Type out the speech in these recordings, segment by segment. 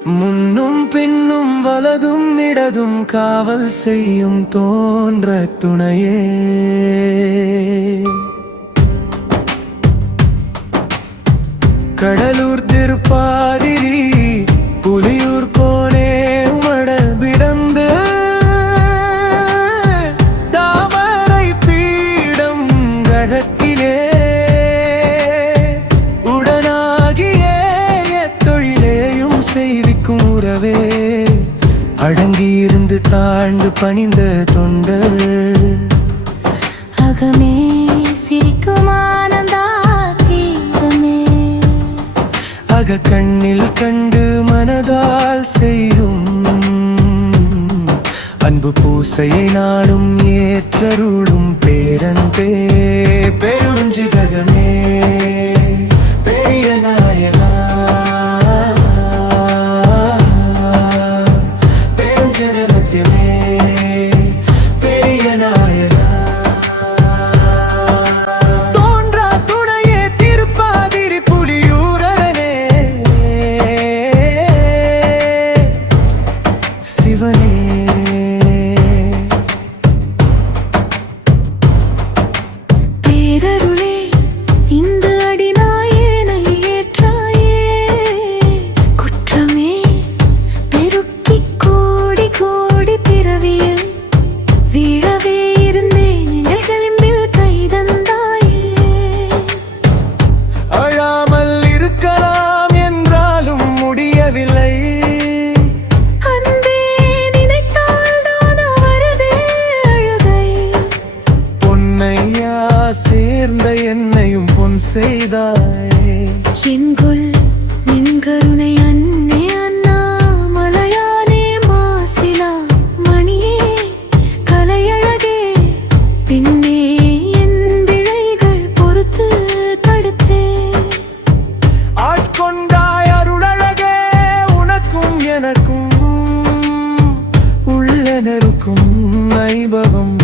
முன்னும் பின்னும் வலதும் இடதும் காவல் செய்யும் தோன்ற துணையே. கடலூர் திருப்பாதிரி புலியூர் கோனே உமட பிடந்து தாமரை பீடம் கழக்கிலே உடனாகிய தொழிலேயும் செய்விக்கும் உறவே. அடங்கியிருந்து தாழ்ந்து பணிந்த தொண்டர் அகமே சிரிக்கும் ஆனந்தா தீரமே. அக கண்ணில் கண்டு மனதால் செய்யும் அன்பு பூசையை நாடும் ஏற்றருளும் பேரன்பே. பெருஞ்சிகமே பெரிய நாயகா பெருஞ்சரத்தியமே பெரிய நாயகா. தோன்றா துணையே திருப்பாதிரி புலியூரனே சிவனே. பேரருளே இந்த அடிநாயனை ஏற்றாயே. குற்றமே பெருக்கி கோடி கோடி பிறவியில் வீழவே இருந்தேன் நிழல்களிம்பில் கைதந்தாயே. அழாமல் இருக்கலாம் என்றாலும் முடியவில்லை. அன்பே நினைத்தால் தானா வருதே அழுகை. பொன்னையா சேர்ந்த என்னையும் பொன் செய்தாயே. என்கொல் நின் கருணை அன்னே அண்ணாமலையானே மாசிலா மணியே கலையழகே. பின்னே என் விழைகள் பொறுத்து தடுத்தே. ஆட்கொண்டாய் அருளழகே உனக்கும் எனக்கும் உள்ளனருக்கும் ஐபவம்.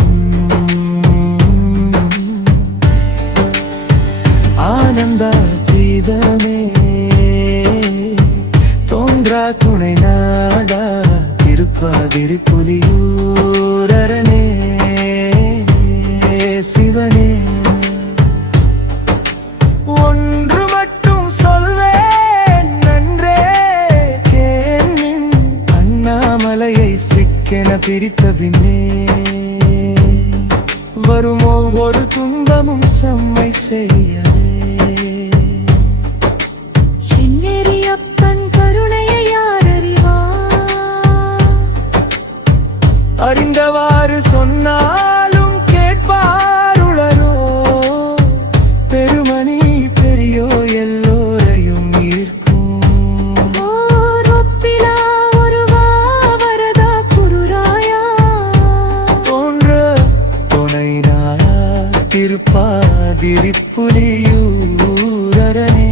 ஆனந்தா தீதமே தோன்றா துணை நாடா திருப்பாதிரி புலியூரனே சிவனே. ஒன்று மட்டும் சொல்வேன் நன்றே கேள்வின் அண்ணாமலையை சிக்கென பிரித்த பின்னே வரும் ஒவ்வொரு துன்பமும் செம்மை செய்யவே. செந்நெறியப்பன் கருணையை யார் அறிவார்? அறிந்தவாறு சொன்னாலும் கேட்பாருளரோ. பெருமணி பெரியோ எல்லோரையும் ஈர்க்கும் ஓர் ஒப்பிலா ஒருவா வரதா குருராயா. தோன்ற துணை நாடா திருப்பாதிரி புலியூரனே